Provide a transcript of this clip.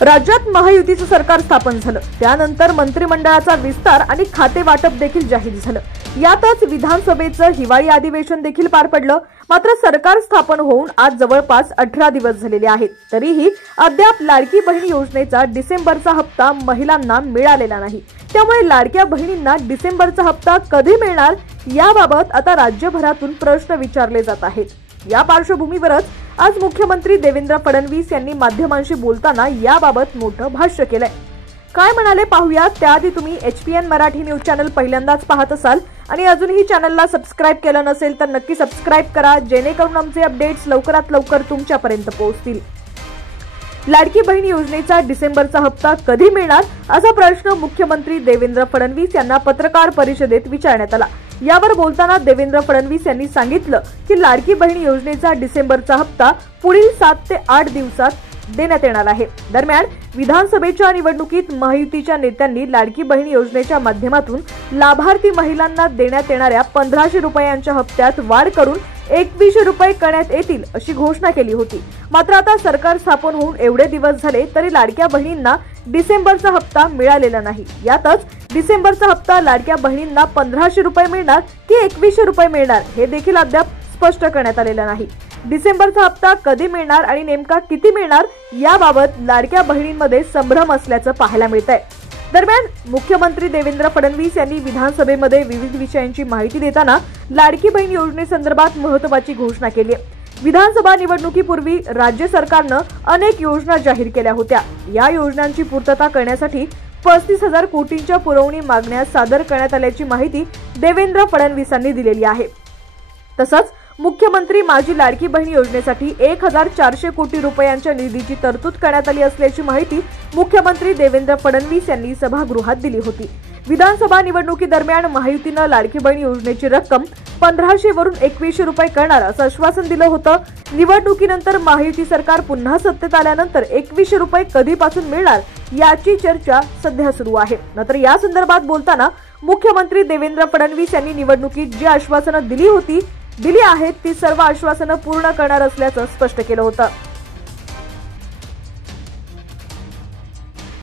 राज्यात महायुतीचं सरकार स्थापन झालं, त्यानंतर मंत्रिमंडळाचा विस्तार आणि खाते वाटप देखील जाहीर झालं। यातच विधानसभेचं हिवाळी अधिवेशन देखील पार पडलं। मात्र सरकार स्थापन होऊन आज जवळपास 18 दिवस झालेले आहेत, तरीही अद्याप लाडकी बहीण योजनेचा डिसेंबरचा हप्ता महिलांना मिळालेला नाही। त्यामुळे लाडक्या बहिणींना डिसेंबरचा हप्ता कधी मिळणार याबाबत आता राज्यभरातून प्रश्न विचारले जात आहेत। या पार्श्वभूमीवरच आज मुख्यमंत्री देवेंद्र फडणवीस यांनी माध्यमांशी बोलताना याबाबत मोठं भाष्य केलंय। काय म्हणाले पाहूया। त्याआधी तुम्ही HPN मराठी न्यूज चॅनल पहिल्यांदाच पाहत असाल आणि अजूनही चॅनलला सबस्क्राइब केलं नसेल तर नक्की सबस्क्राइब करा, जेणेकरून आमचे अपडेट्स लवकरात लवकर तुमच्यापर्यंत पोहोचतील। लाडकी बहीण योजनेचा डिसेंबरचा हप्ता कधी मिळणार असा प्रश्न मुख्यमंत्री देवेंद्र फडणवीस यांना पत्रकार परिषदेत विचारण्यात आला। यावर बोलताना देवेंद्र फडणवीस यांनी सांगितलं की लाडकी बहीण योजनेचा डिसेंबरचा हप्ता पुढील 7 ते 8 दिवसात देण्यात येणार आहे। दरम्यान विधानसभेच्या निवडणुकीत महायुतीच्या नेत्यांनी लाडकी बहीण योजनेच्या माध्यमातून लाभार्थी महिलांना देण्यात येणाऱ्या 1500 रुपयांच्या हप्त्यात वाढ करून 2100 रुपये करण्यात येतील अशी घोषणा केली होती। मात्र आता सरकार स्थापन होऊन एवढे दिवस झाले तरी लाडक्या बहिणींना डिसेंबरचा हप्ता मिळालेला नाही। यातच डिसेंबरचा हप्ता लाडक्या बहिणींना 1500 रुपये मिळणार की 2100 रुपये मिळणार हे देखील अद्याप स्पष्ट करण्यात आलेलं नाही। डिसेंबरचा हप्ता कधी मिळणार आणि नेमका किती मिळणार याबाबत लाडक्या बहिणींमध्ये संभ्रम असल्याचं पाहायला मिळतंय। दरम्यान मुख्यमंत्री देवेंद्र फडणवीस यांनी विधानसभेमध्ये विविध विषयांची माहिती देताना लाडकी बहीण योजनेसंदर्भात महत्त्वाची घोषणा केली आहे। विधानसभा निवडणुकीपूर्वी राज्य सरकारनं अनेक योजना जाहीर केल्या होत्या। या योजनांची पूर्तता करण्यासाठी 35,000 कोटींच्या पुरवणी मागण्या सादर करण्यात आल्याची माहिती देवेंद्र फडणवीसांनी दिलेली आहे। तसंच मुख्यमंत्री माझी लाडकी बहीण योजनेसाठी 1400 कोटी रुपयांच्या निधीची तरतूद करण्यात आली असल्याची माहिती मुख्यमंत्री देवेंद्र फडणवीस यांनी सभागृहात दिली होती। विधानसभा निवडणुकीदरम्यान महायुतीनं लाडकी बहीण योजनेची रक्कम 1500 वरून 2100 रुपये करणार असं आश्वासन दिलं होतं। निवडणुकीनंतर महायुती सरकार पुन्हा सत्तेत आल्यानंतर 2100 रुपये कधीपासून मिळणार याची चर्चा सध्या सुरू आहे। मात्र या संदर्भात बोलताना मुख्यमंत्री देवेंद्र फडणवीस यांनी निवडणुकीत जी आश्वासनं दिली आहेत ती सर्व आश्वासनं पूर्ण करणार असल्याचं स्पष्ट केलं होतं।